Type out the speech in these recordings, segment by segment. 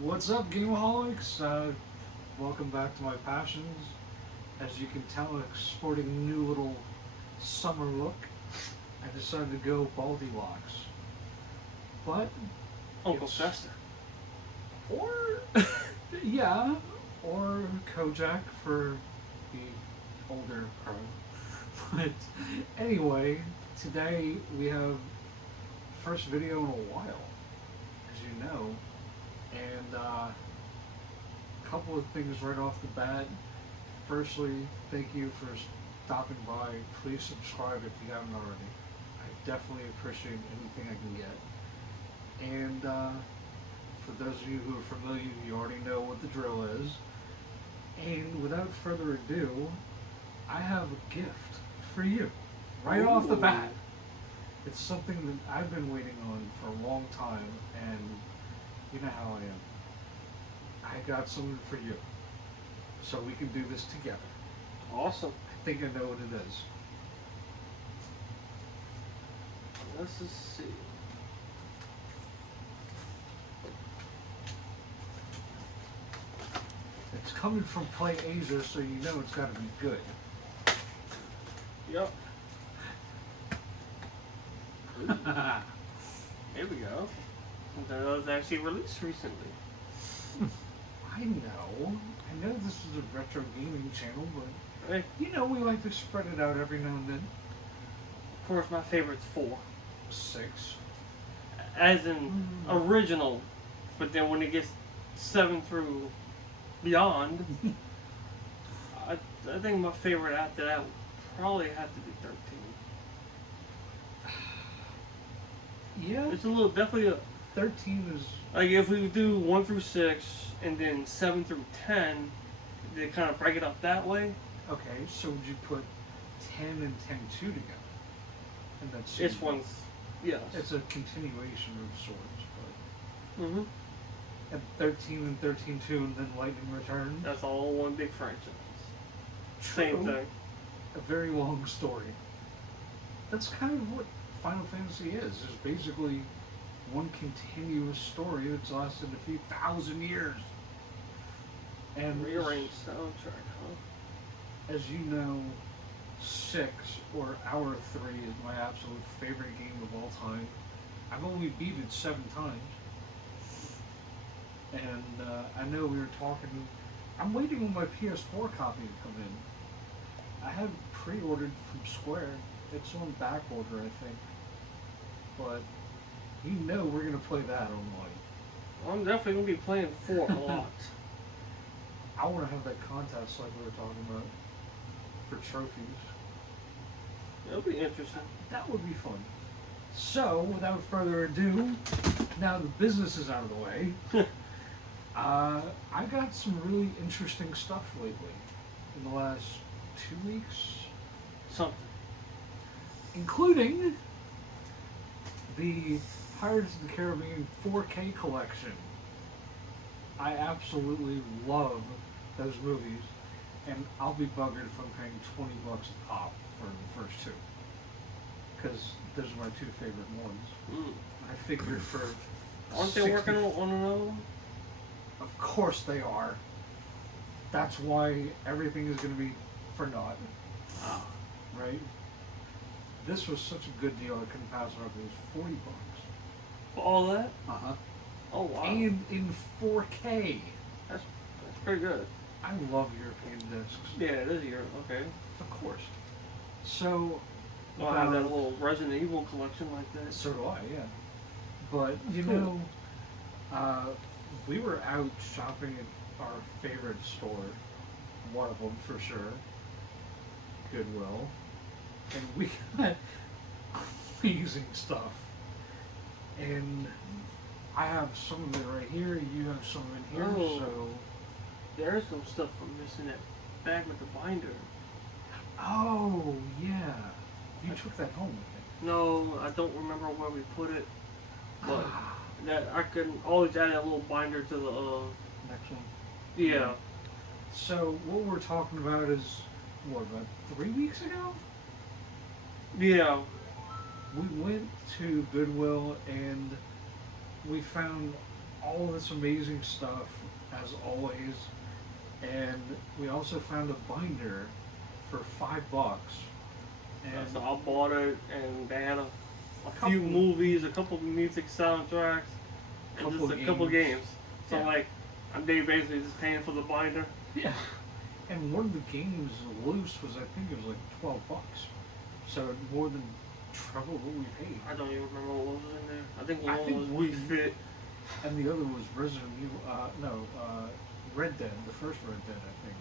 What's up, Gameaholics? Welcome back to my passions. As you can tell, I'm sporting a new little summer look. I decided to go baldy locks. But, Uncle it's- Fester. or, yeah, or Kojak for the older pro. But, anyway, today we have first video in a while, as you know. And a couple of things right off the bat. Firstly, thank you for stopping by. Please subscribe if you haven't already. I definitely appreciate anything I can get. And for those of you who are familiar, you already know what the drill is. And without further ado, I have a gift for you. Right off the bat. It's something that I've been waiting on for a long time, and you know how I am. I got something for you. So we can do this together. Awesome. I think I know what it is. Let's just see. It's coming from Play Asia, so you know it's got to be good. Yep. Here we go. That was actually released recently. I know. I know this is a retro gaming channel, but Hey, you know we like to spread it out every now and then. of course, my favorite's 4. 6. As in original, but then when it gets 7 through beyond, I think my favorite after that would probably have to be 13. Yeah, It's a little, definitely a, 13 is... like if we do 1 through 6 and then 7 through 10, they kind of break it up that way. Okay, so would you put 10 and 10-2 together? And that's This one's, yes. It's a continuation of sorts, but... Mm-hmm. And 13 and 13-2 and then Lightning Return. That's all one big franchise. True. Same thing. A very long story. That's kind of what Final Fantasy is basically one continuous story that's lasted a few thousand years. And Rearranged soundtrack, huh? as you know, 6 or Hour 3 is my absolute favorite game of all time. I've only beat it 7 times. And I know we were talking, I'm waiting on my PS4 copy to come in. I have pre-ordered from Square. It's on back order, I think. But you know we're going to play that online. I'm definitely going to be playing 4 a lot. I want to have that contest like we were talking about for trophies. It'll be interesting. That would be fun. So, without further ado, now the business is out of the way. I got some really interesting stuff lately in the last 2 weeks, Something. including the Pirates of the Caribbean 4K collection. I absolutely love those movies, and I'll be buggered if I'm paying $20 a pop for the first 2, because those are my 2 favorite ones. Mm. I figured for Aren't they 60 working on another one? Of course they are. That's why everything is going to be for naught, right? This was such a good deal, I couldn't pass it up. It was $40. For all that? Uh-huh. Oh, wow. And in 4K. That's pretty good. I love European discs. Yeah, it is your, okay. Of course. So, Well, I have that little Resident Evil collection like that. so do I, yeah. But, you Cool. know, we were out shopping at our favorite store, one of them for sure, Goodwill, and we got amazing stuff. And I have some of it right here, you have some of it here, Oh. so... There's some stuff I'm missing, that bag with the binder. Oh, yeah. You took that home, I No, I don't remember where we put it, think. but that I can always add that little binder to the, Next one. yeah. So, what we're talking about is, what, about 3 weeks ago? Yeah. We went to Goodwill and we found all this amazing stuff as always, and we also found a binder for $5, and So I bought it, and they had a couple- few movies, a couple of music soundtracks, and Couple just a couple games. So Yeah. like, I'm basically just paying for the binder. yeah, and one of the games loose was I think it was like $12, so more than triple what we paid. I don't even remember what was in there. I think I one think was one- Wii Fit. And the other was Resident Evil. Red Dead, the first Red Dead, I think.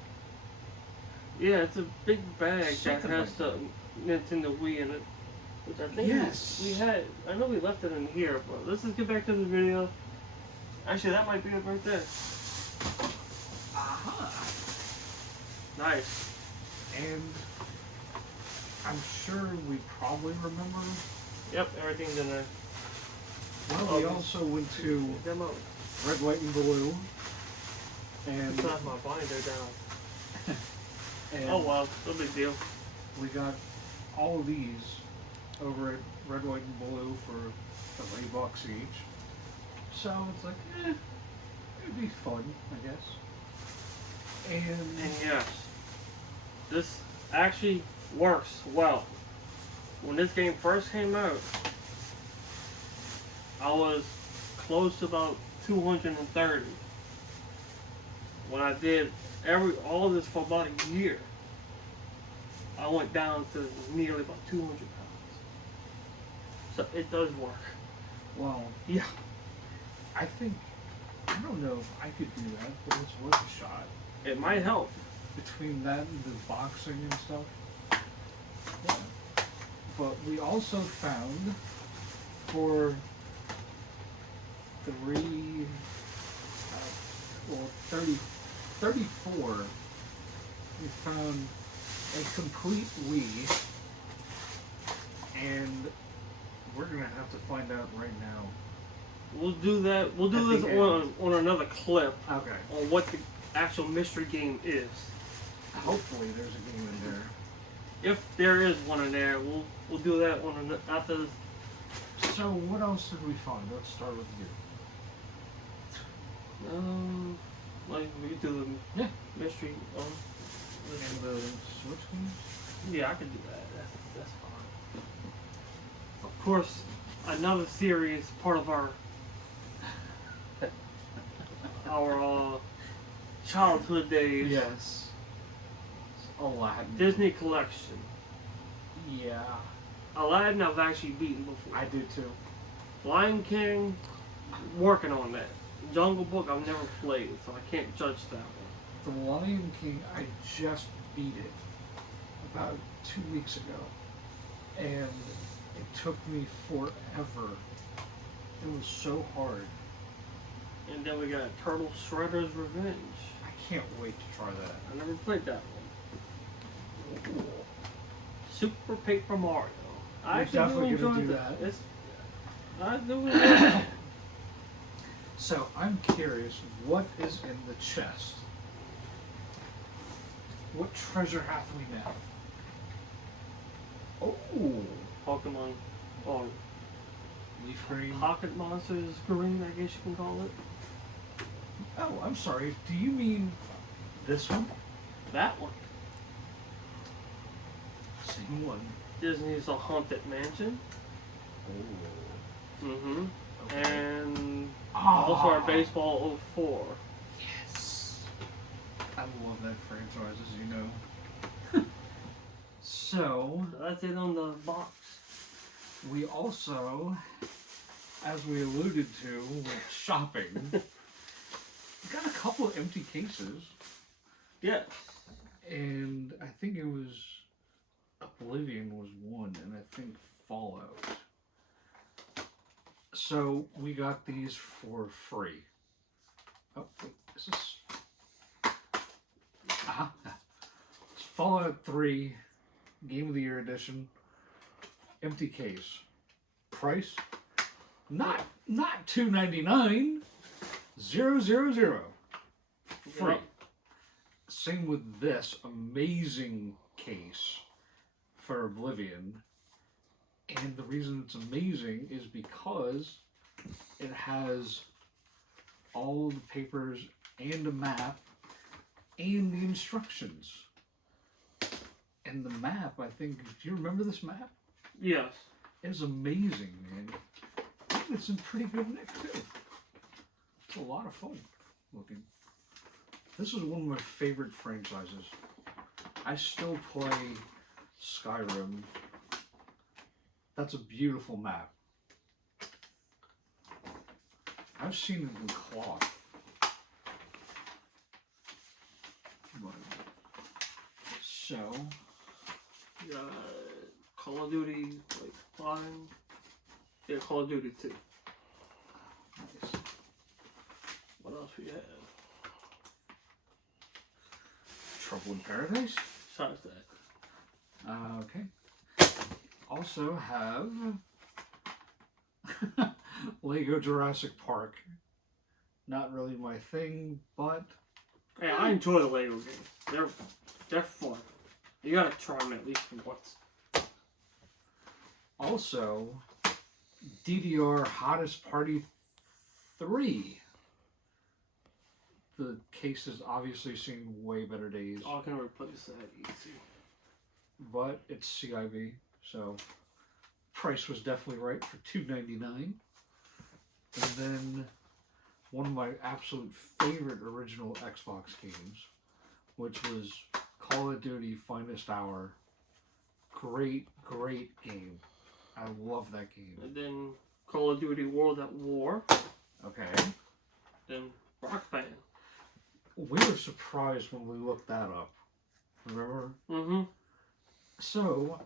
Yeah, it's a big bag Something that has like the Nintendo Wii in it. Which I think Yes. we had. I know we left it in here, but let's just get back to the video. Actually, that might be it right there. Aha! Nice. And I'm sure we probably remember. Yep, everything's in there. Well, we also went to Demo. Red, White, and Blue. And, Still have my binder down. and Oh well, no big deal. we got all of these over at Red, White, and Blue for $3 each. So it's like, it'd be fun, I guess. And And yes, this actually works well. When this game first came out, I was close to about 230. When I did all this for about a year, I went down to nearly about 200 pounds. So it does work. well, Yeah. I think, I don't know if I could do that, but it's worth a shot. It might help. Between that and the boxing and stuff. Yeah. But we also found for three, well, 34, we found a complete Wii, and we're gonna have to find out right now. We'll do that. We'll do At this the on another clip Okay. on what the actual mystery game is. Hopefully there's a game in there. If there is one in there, we'll do that one after. So what else did we find? Let's start with you. Like we could do the Yeah. mystery. And the Switch games? Yeah, I could do that. That's fine. Of course, another series part of our childhood days. Yes. Aladdin. Disney collection. Yeah, Aladdin, I've actually beaten before. I did too. Lion King, working on that. Jungle Book, I've never played, so I can't judge that one. The Lion King, I just beat it about 2 weeks ago, and it took me forever. It was so hard. And then we got Turtle Shredder's Revenge. I can't wait to try that. I never played that one. Super Paper Mario. I We're actually definitely really gonna enjoyed do that. that. I do it. So I'm curious, what is in the chest? What treasure hath we now? Oh, Pokemon. Or leaf green. Pocket Monsters Green, I guess you can call it. Oh, I'm sorry. Do you mean this one? That one. Same one. Disney's A Haunted Mansion. Oh. Mm-hmm. And Ah. also our Baseball 04. Yes. I love that franchise, as you know. So, So that's it on the box. we also, as we alluded to with shopping, got a couple of empty cases. Yes. And I think it was Oblivion was one, and I think Fallout. So we got these for free. Oh, wait, is this? Ah, it's Fallout 3 Game of the Year Edition. Empty case. Price? Not $2.99. $0.00. Free. Yep. Same with this amazing case for Oblivion. And the reason it's amazing is because it has all the papers and a map and the instructions. And the map, I think, do you remember this map? Yes. It's amazing, man. It's in pretty good nick, too. It's a lot of fun looking. This is one of my favorite franchises. I still play Skyrim. That's a beautiful map. I've seen it in cloth. So, Call of Duty, like 5. Yeah, Call of Duty 2. nice. What else we have? Trouble in Paradise. Besides that. Okay. Also have Lego Jurassic Park. Not really my thing, but Hey, I enjoy the Lego games. They're fun. You gotta try them at least once. also DDR Hottest Party 3. The case has obviously seen way better days, I can replace that easy. but it's CIV, so price was definitely right for $2.99. And then one of my absolute favorite original Xbox games, which was Call of Duty Finest Hour. Great game. I love that game. And then Call of Duty World at War. Okay. Then Rock Band. We were surprised when we looked that up. Remember? Mm-hmm. So,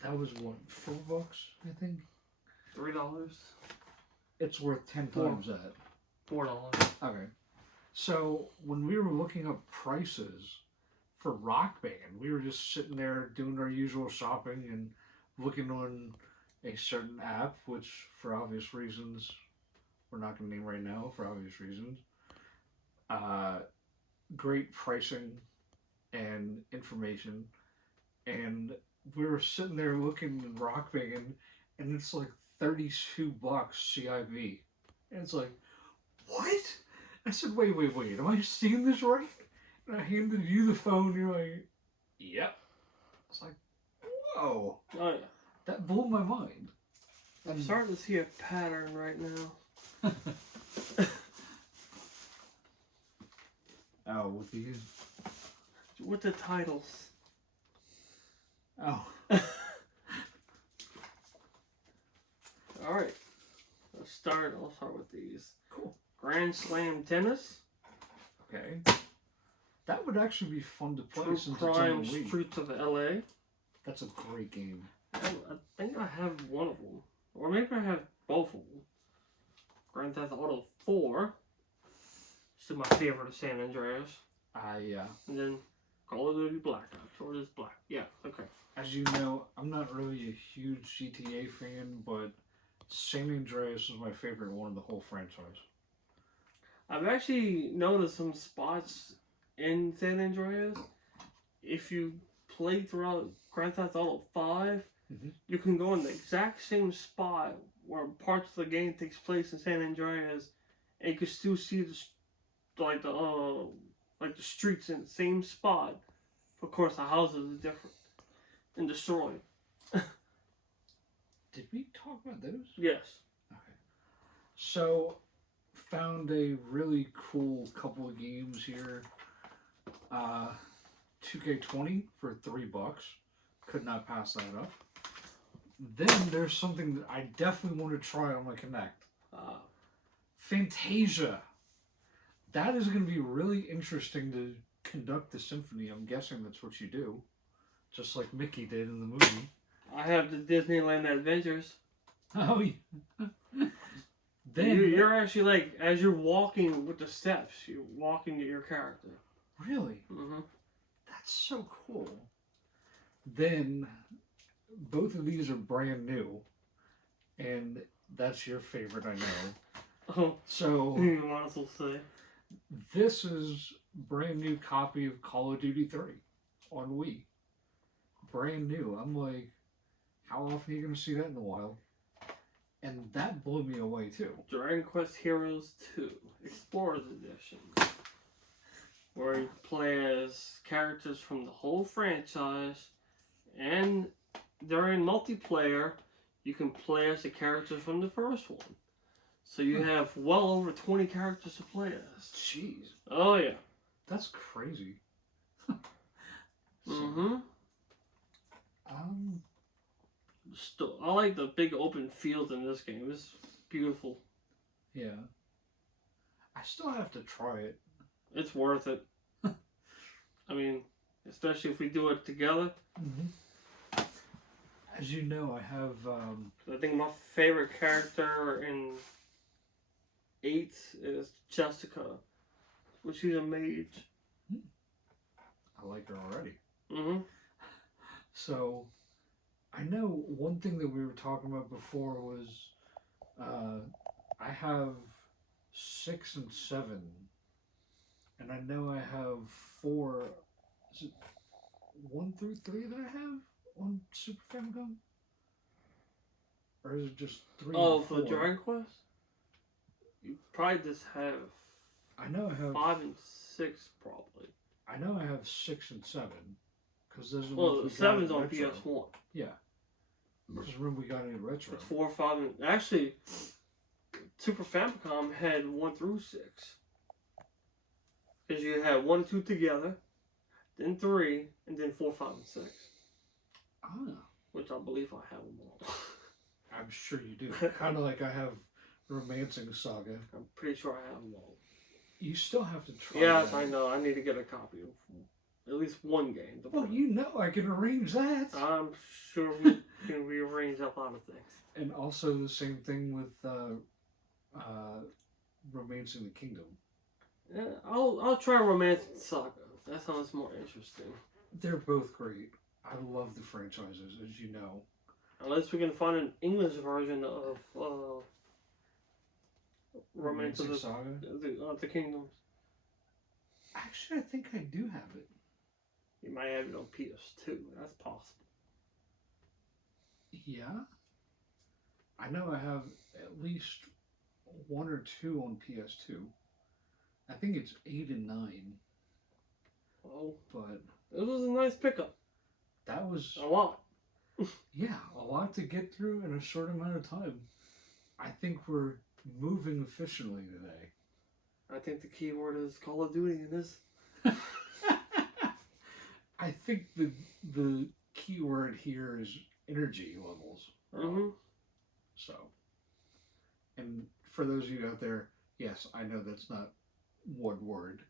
that was what, $4, I think? $3. It's worth 10 times that. $4. Okay. So, when we were looking up prices for Rock Band, we were just sitting there doing our usual shopping and looking on a certain app, which, for obvious reasons, we're not going to name right now, for obvious reasons. Great pricing and information. And we were sitting there looking at Rock Band, and it's like $32 CIV. And it's like, what? I said, wait, am I seeing this right? And I handed you the phone, and you're like, yep. It's like, whoa. Oh yeah. That blew my mind. I'm starting to see a pattern right now. Oh, with these? With the titles. Oh. Alright. I'll start with these. Cool. Grand Slam Tennis. Okay. That would actually be fun to play True since Crime it's on the Wii. Streets of LA. That's a great game. I think I have one of them. Or maybe I have both of them. Grand Theft Auto 4. Still my favorite of San Andreas. Yeah. And then Call of Duty Black Ops. Or just Black. Yeah, okay. As you know, I'm not really a huge GTA fan, but San Andreas is my favorite one of the whole franchise. I've actually noticed some spots in San Andreas. If you play throughout Grand Theft Auto 5, you can go in the exact same spot where parts of the game takes place in San Andreas, and you can still see the streets in the same spot. Of course, the houses are different and destroyed. Did we talk about those? Yes. Okay. So, found a really cool couple of games here. 2K20 for $3. Could not pass that up. Then there's something that I definitely want to try on my Kinect. Fantasia. That is going to be really interesting to conduct the symphony. I'm guessing that's what you do. Just like Mickey did in the movie. I have the Disneyland Adventures. Oh, yeah. Then You're actually like, as you're walking with the steps, you're walking to your character. Really? Mm-hmm. That's so cool. Then, both of these are brand new. And that's your favorite, I know. Oh. So, You might as well say. this is brand new copy of Call of Duty 3 on Wii. Brand new. I'm like, how often are you going to see that in the wild? And that blew me away too. Dragon Quest Heroes 2 Explorers Edition, where you play as characters from the whole franchise, and during multiplayer, you can play as the characters from the first one. So you have well over 20 characters to play as. Jeez. Oh yeah. That's crazy. Mm-hmm. Um, I like the big open field in this game. It's beautiful. Yeah. I still have to try it. It's worth it. I mean, especially if we do it together. Mm-hmm. As you know, I have. I think my favorite character in 8 is Jessica, which she's a mage. I like her already. Mm-hmm. So, I know one thing that we were talking about before was I have 6 and 7, and I know I have 4. Is it 1 through 3 that I have on Super Famicom? Or is it just 3 and 4? For Dragon Quest? You probably just have I know I have 5 and 6, probably. I know I have 6 and 7. Because those are Well, ones we got 7's in on retro. PS1. Yeah. Because remember we got it in retro. It's 4, 5, and actually, Super Famicom had 1 through 6. Because you had 1 and 2 together, then 3, and then 4, 5, and 6. Ah. Which I believe I have them all. I'm sure you do. Kind of like I have Romancing Saga. I'm pretty sure I have them all. You still have to try Yes, that. I know. I need to get a copy of at least one game. Well, you know I can arrange that. I'm sure we can rearrange a lot of things. And also the same thing with Romancing the Kingdom. Yeah, I'll try Romance Saga. That sounds more interesting. They're both great. I love the franchises, as you know. Unless we can find an English version of Romance of Saga. the Kingdoms. Actually, I think I do have it. You might have it on PS2. That's possible. Yeah. I know I have at least 1 or 2 on PS2. I think it's 8 and 9. Oh, But this was a nice pickup. that was A lot. yeah, a lot to get through in a short amount of time. I think we're moving efficiently today. I think the key word is Call of Duty in this. I think the key word here is energy levels. Mm-hmm. So, and for those of you out there, yes, I know that's not one word.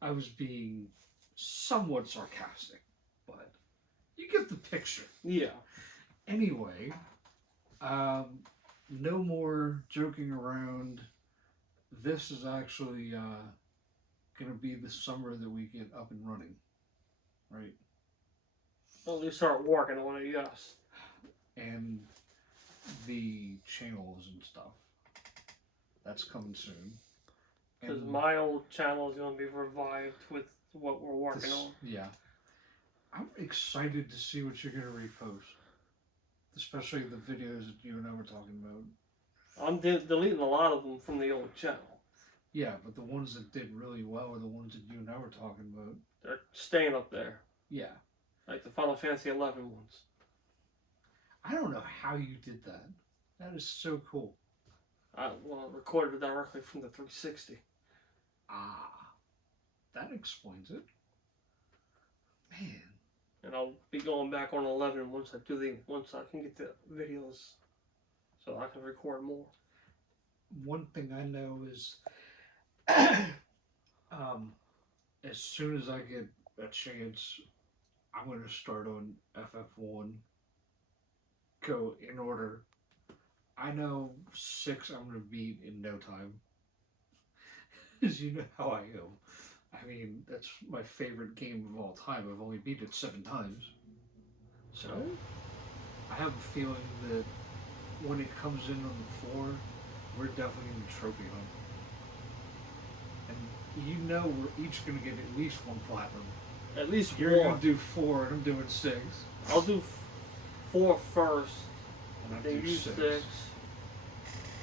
I was being somewhat sarcastic, but you get the picture. Yeah. Anyway, no more joking around. This is actually going to be the summer that we get up and running, right? Well, you start working on it, yes. And the channels and stuff. That's coming soon. Because And my old channel is going to be revived with what we're working on. Yeah. I'm excited to see what you're going to repost. Especially the videos that you and I were talking about. I'm deleting a lot of them from the old channel. Yeah, but the ones that did really well are the ones that you and I were talking about. They're staying up there. Yeah. Like the Final Fantasy 11 ones. I don't know how you did that. That is so cool. I recorded it directly from the 360. Ah. That explains it. Man. And I'll be going back on 11 once I can get the videos so I can record more. One thing I know is as soon as I get a chance, I'm going to start on FF1. Go in order. I know 6 I'm going to beat in no time. As you know how I am. I mean, that's my favorite game of all time. I've only beat it 7 times. So, I have a feeling that when it comes in on the floor, we're definitely in the trophy hunt. And you know we're each going to get at least 1 platinum. At least You're one. going to do 4 and I'm doing 6. I'll do 4 first, Not Then do you 6. 6.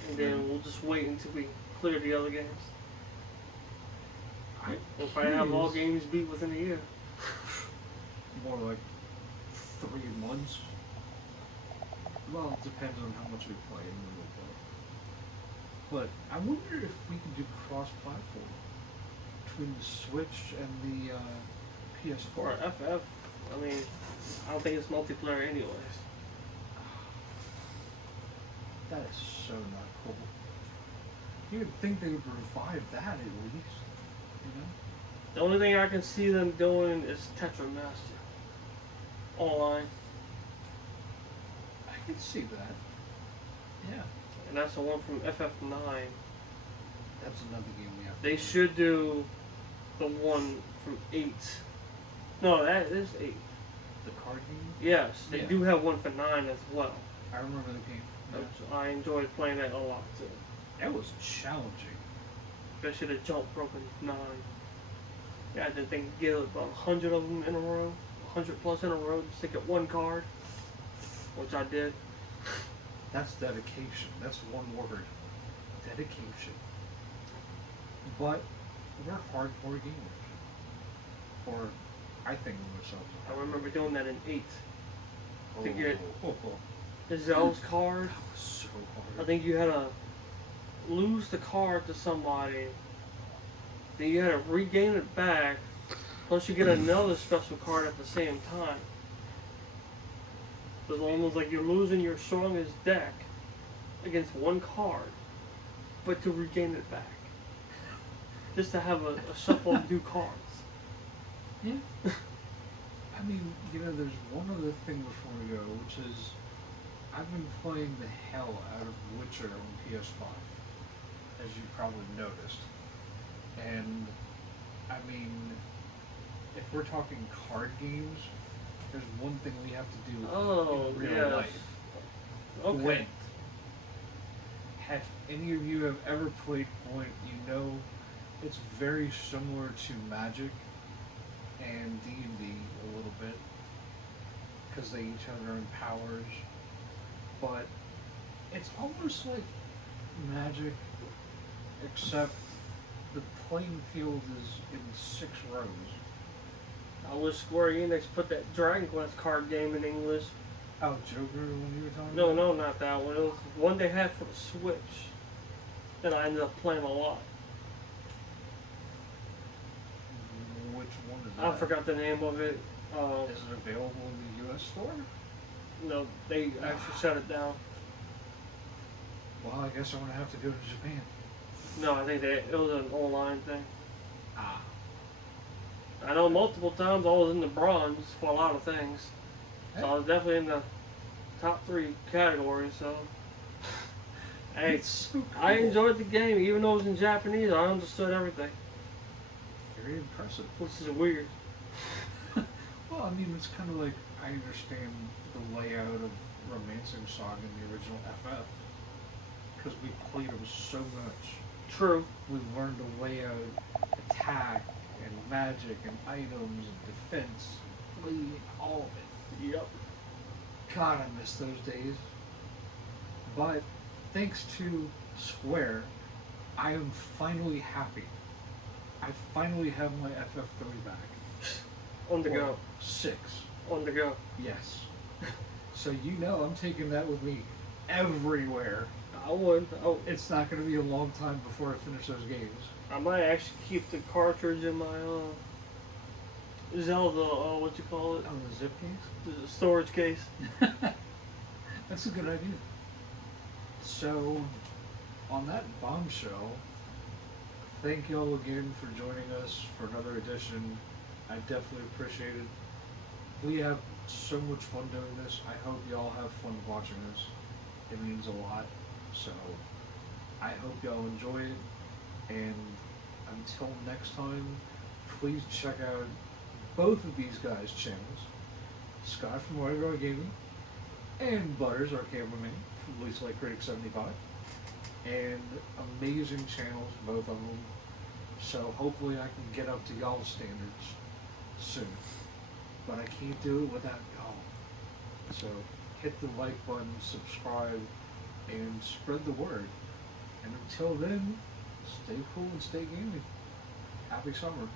And then we'll just wait until we clear the other games. We'll probably have all games beat within a year. More like 3 months. Well, it depends on how much we play and when we play. But I wonder if we can do cross-platform between the Switch and the PS4. For FF, I mean, I don't think it's multiplayer anyways. That is so not cool. You would think they would revive that at least, you know? The only thing I can see them doing is Tetra Master. Online. I can see that. Yeah. And that's the one from FF9. That's another game we have. They should do the one from 8. No, that is 8. The card game? Yes, they Yeah. do have one for 9 as well. I remember the game. Yeah. I enjoyed playing that a lot too. It was challenging. Especially the jump broken 9. Yeah, I didn't think get about 100 of them in a row. 100 plus in a row just to get one card. Which I did. That's dedication. That's one word. Dedication. But we're hardcore gamers. Or I think of ourselves. I remember doing that in 8. To get oh. the Zell's card. That was so I hard. think you had to lose the card to somebody. Then you had to regain it back. Plus you get another special card at the same time. It's almost like you're losing your strongest deck against one card, but to regain it back. Just to have a shuffle of new cards. Yeah. I mean, you know, there's one other thing before we go, which is I've been playing the hell out of Witcher on PS5, as you probably noticed. And, I mean, if we're talking card games, there's one thing we have to do in real life. Okay. Gwent. Have any of you have ever played Gwent, you know it's very similar to Magic and D&D a little bit, because they each have their own powers, but it's almost like Magic, except the playing field is in 6 rows. I wish Square Enix put that Dragon Quest card game in English. Oh, Joker, when you were talking No, about? no, not that one. It was one they had for the Switch that I ended up playing a lot. Which one is that? I forgot the name of it. Is it available in the US store? No, they actually shut it down. Well, I guess I'm gonna have to go to Japan. No, I think it was an online thing. Ah. I know multiple times I was in the bronze for a lot of things. So I was definitely in the top 3 categories, so. Hey, It's so cool. I enjoyed the game, even though it was in Japanese, I understood everything. Very impressive. Which is weird. Well, I mean, it's kind of like I understand the layout of Romancing Saga in the original FF. Because we played them so much. True. We learned the layout, attack, and magic, and items, and defense, and flee, and all of it. Yep. God, I miss those days. But thanks to Square, I am finally happy. I finally have my FF3 back. On the Or go. 6. On the go. Yes. So you know I'm taking that with me everywhere. I would. It's not going to be a long time before I finish those games. I might actually keep the cartridge in my Zelda, what you call it? Oh, the zip case? The storage case. That's a good idea. So, on that bombshell, thank y'all again for joining us for another edition. I definitely appreciate it. We have so much fun doing this. I hope y'all have fun watching this. It means a lot. So, I hope y'all enjoy it. And until next time, please check out both of these guys' channels. Scott from White Gaming and Butters, our cameraman from Lisa Light Critic 75. And amazing channels, both of them. So hopefully I can get up to y'all's standards soon. But I can't do it without y'all. So hit the like button, subscribe, and spread the word. And until then, stay cool and stay gaming. Happy summer.